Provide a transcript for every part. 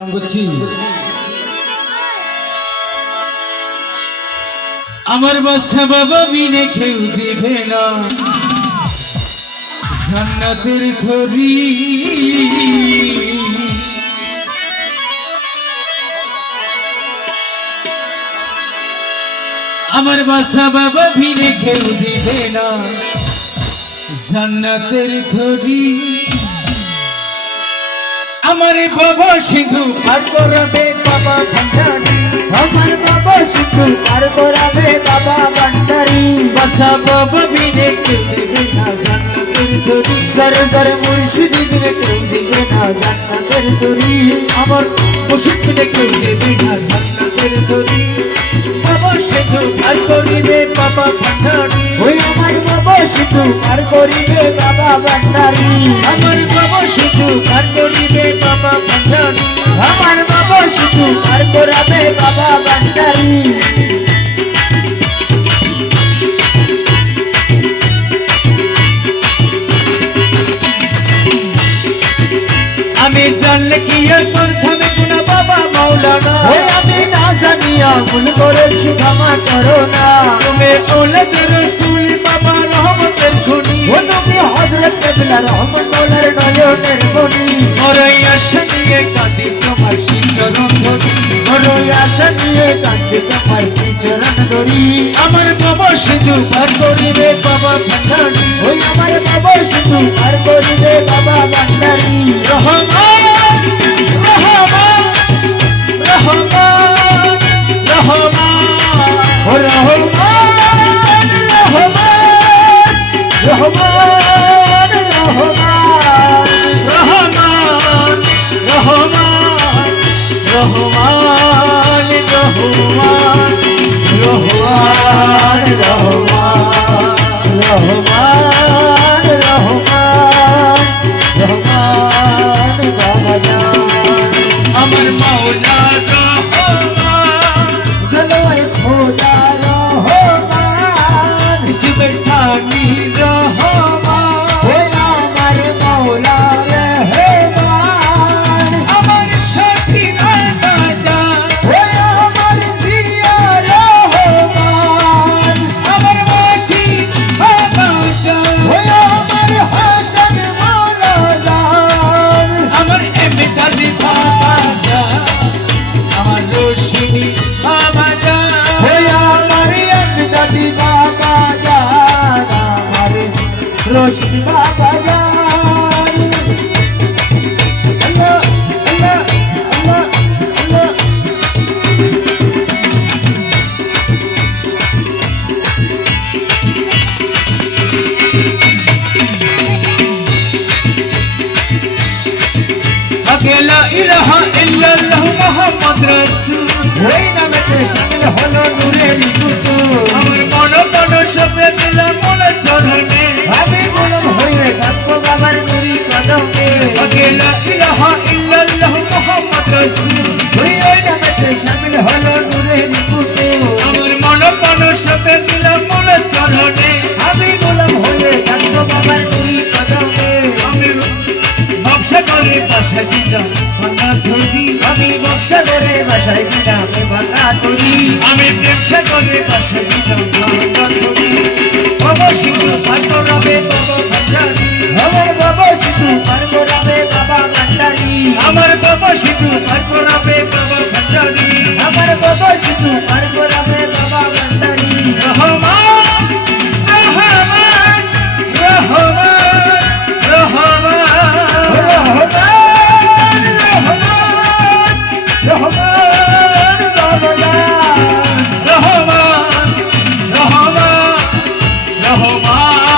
বুঝছি আমার বাচ্চা বাবা বিনে কেউ দিবে না জান্নাতের থরি আমার বাচ্চা বাবা বিনে কেউ দিবে না জান্নাতের থরি আমার বাবা সিধু পার করাবে বাবা ভান্ডারি আমার বাবা সিধু পার করাবে বাবা ভান্ডারি বাসা বাবা বিনে কেউ দিবে না জান্নাতের থরি সরে সরে মুর্শিদের কেউ দিবে না জান্নাতের তরি আমার মুর্শিদ বিনে কেউ দিবে না জান্নাতের থরি বাবা সিধু পার করিবে বাবা ভান্ডারি ওই আমার বাবা সিধু পার করিবে বাবা ভান্ডারি আমার বাবা সিধু পার করিবে বাবা ভান্ডারি আমার বাবা সিধু পার করাবে বাবা ভান্ডারি আমি জানলে কি আর প্রথমে গুনা বাবা মাওলানা ওই আমি না জানিয়া ভুল করেছি ক্ষমা করো না তুমি ওলাদ রাসূল বাবা রহমতের খুনি ও নবী হযরত কেবলা রহমতুল্লাহর নয়নের মনি মরাই আশা নিয়ে কাঁদি তোমার চরণ ধরি বড়ই আশা নিয়ে কাঁদে তোমার চরণ ধরি আমার বাবা সিধু পার করিবে বাবা ভান্ডারি ওই আমার বাবা সিধু পার করিবে বাবা ভান্ডারি রহমান রহমান রহমান রহমান ও রহমান রহমান রহমান রহমান রহমান রহমান রহমান রহমান রহমান রহমান রহমান রহমান আমার মাওলা রহমান জলওয়ার খোদা রহমান ইসমে সানি রহমান ও আমার মাওলা রহমান আমার সাথী রাজা ও আমার জিয়া রহমান আমার মাঝি বাবাজা ও আমার হাসান মাওলাদার আমার এমদাদি বাবাজা আমার রোশনি বাবাজা ও আমার আমদাদি বাবা জান আমার রোশনি বাবা জান আল্লাহ আল্লাহ আল্লাহ আল্লাহ لا إله إلا الله محمد رسول ওই নামেতে শামিল হলো নূরের কুতুব আমার মন প্রাণ সবে দিলাম মনে চরণে আমি গোলাম হয়ে থাকবো বাবার নুরি কদমে لا إله إلا الله محمد رسول ওই নামেতে শামিল হলো নূরের কুতুব আমার মন প্রাণ সবে দিলাম মনে চরণে আমি গোলাম হয়ে থাকবো বাবার নুরি কদমে আমি ব্যবসা করে পাশা দিলাম ভাঙা ধরি আমি বক্সা করে বাসায় দিলাম ভাঙা তরি আমি ব্যবসা করে পাশা দিলাম ভাঙা ধরি অবশ্যই পার করাবে বাবা ভান্ডারি আমার বাবা শুধু পার করাবে বাবা ভান্ডারি আমার বাবা শুধু পার করাবে বাবা ভান্ডারি আমার বাবা শুধু পার করাবে বাবা ভান্ডারি রহমান রহমান রহমান রহমান রহমান রহমান রহমান রহমান রহমান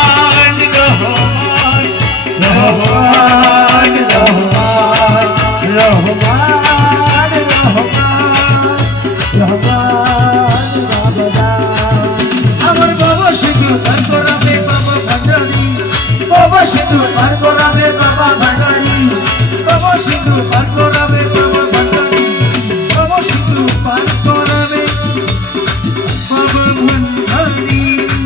রহমান রহমান রহমান রহমান আমার বাবা শুধু পার করাবে বাবা ভান্ডারি বাবা শুধু পার করাবে বাবা ভান্ডারি বাবা শুধু পার করাবে বাবা